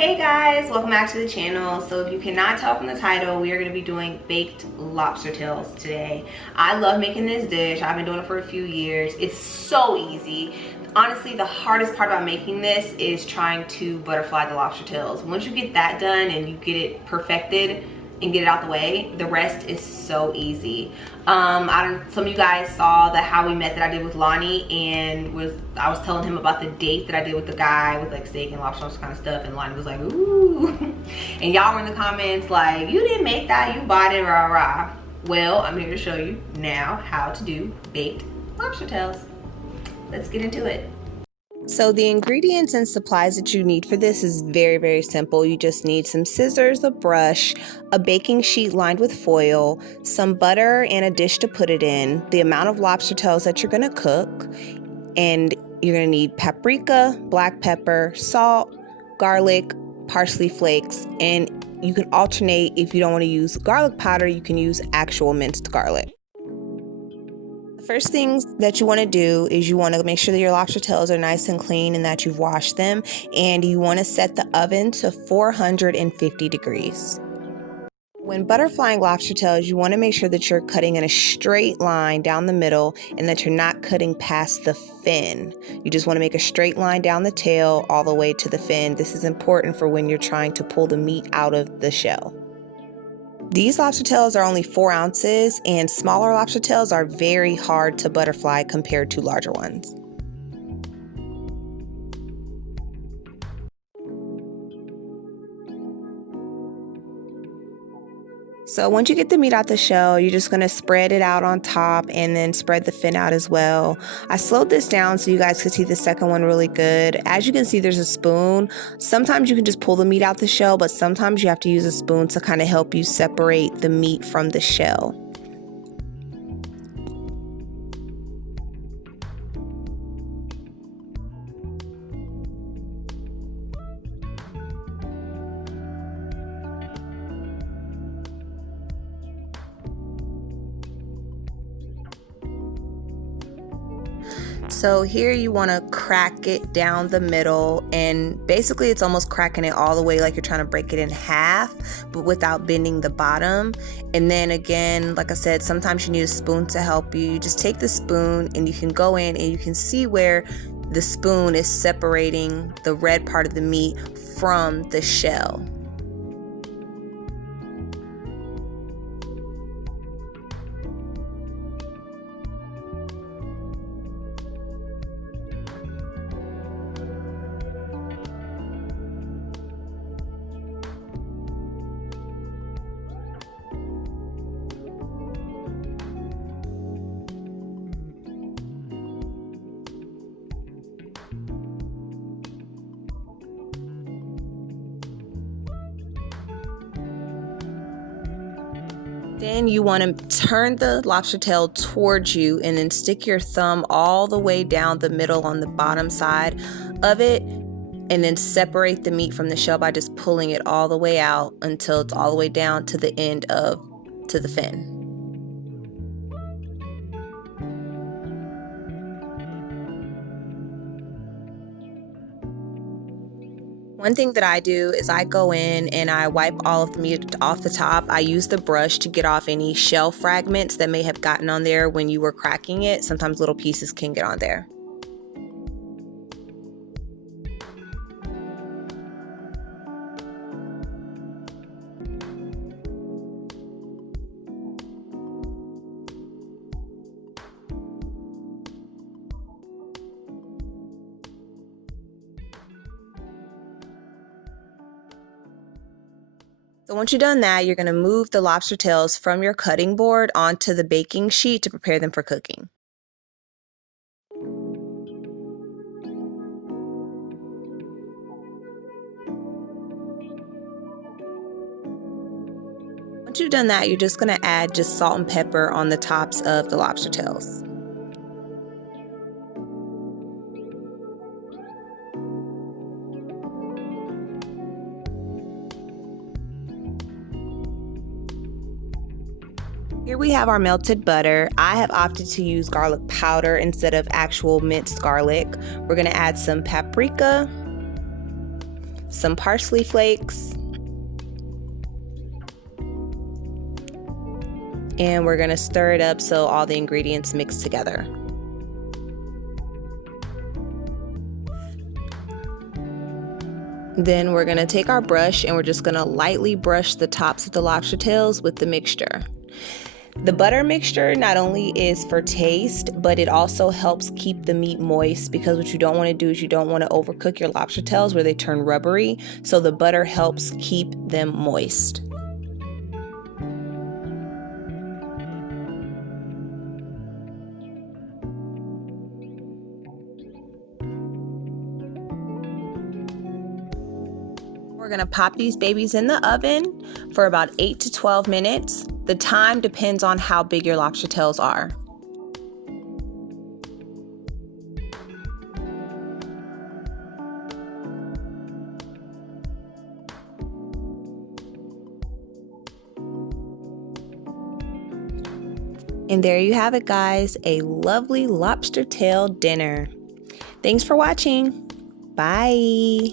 Hey guys, welcome back to the channel. So if you cannot tell from the title, we are going to be doing baked lobster tails today. I love making this dish. I've been doing it for a few years. It's so easy. Honestly, the hardest part about making this is trying to butterfly the lobster tails. Once you get that done and you get it perfected and get it out the way, the rest is so easy. Some of you guys saw the how we met that I did with Lonnie, and I was telling him about the date that I did with the guy with like steak and lobster kind of stuff, and Lonnie was like, ooh. And y'all were in the comments like, you didn't make that, you bought it, rah rah. Well, I'm here to show you now how to do baked lobster tails. Let's get into it. So the ingredients and supplies that you need for this is very simple. You just need some scissors, a brush, a baking sheet lined with foil, some butter, and a dish to put it in, the amount of lobster tails that you're going to cook, and you're going to need paprika, black pepper, salt, garlic, parsley flakes, and you can alternate. If you don't want to use garlic powder, you can use actual minced garlic. First things that you want to do is you want to make sure that your lobster tails are nice and clean and that you've washed them, and you want to set the oven to 450 degrees. When butterflying lobster tails, you want to make sure that you're cutting in a straight line down the middle and that you're not cutting past the fin. You just want to make a straight line down the tail all the way to the fin. This is important for when you're trying to pull the meat out of the shell. These lobster tails are only 4 ounces, and smaller lobster tails are very hard to butterfly compared to larger ones. So once you get the meat out the shell, you're just going to spread it out on top and then spread the fin out as well. I slowed this down so you guys could see the second one really good. As you can see, there's a spoon. Sometimes you can just pull the meat out the shell, but sometimes you have to use a spoon to kind of help you separate the meat from the shell. So here you want to crack it down the middle, and basically it's almost cracking it all the way like you're trying to break it in half, but without bending the bottom. And then again, like I said, sometimes you need a spoon to help you. You just take the spoon and you can go in and you can see where the spoon is separating the red part of the meat from the shell. Then you want to turn the lobster tail towards you and then stick your thumb all the way down the middle on the bottom side of it, and then separate the meat from the shell by just pulling it all the way out until it's all the way down to the end to the fin. One thing that I do is I go in and I wipe all of the meat off the top. I use the brush to get off any shell fragments that may have gotten on there when you were cracking it. Sometimes little pieces can get on there. So once you've done that, you're going to move the lobster tails from your cutting board onto the baking sheet to prepare them for cooking. Once you've done that, you're just going to add just salt and pepper on the tops of the lobster tails. Here we have our melted butter. I have opted to use garlic powder instead of actual minced garlic. We're going to add some paprika, some parsley flakes, and we're gonna stir it up so all the ingredients mix together. Then we're gonna take our brush and we're just gonna lightly brush the tops of the lobster tails with the mixture. The butter mixture not only is for taste, but it also helps keep the meat moist, because what you don't want to do is you don't want to overcook your lobster tails where they turn rubbery. So the butter helps keep them moist. We're gonna pop these babies in the oven for about 8 to 12 minutes. The time depends on how big your lobster tails are. And there you have it, guys, a lovely lobster tail dinner. Thanks for watching. Bye.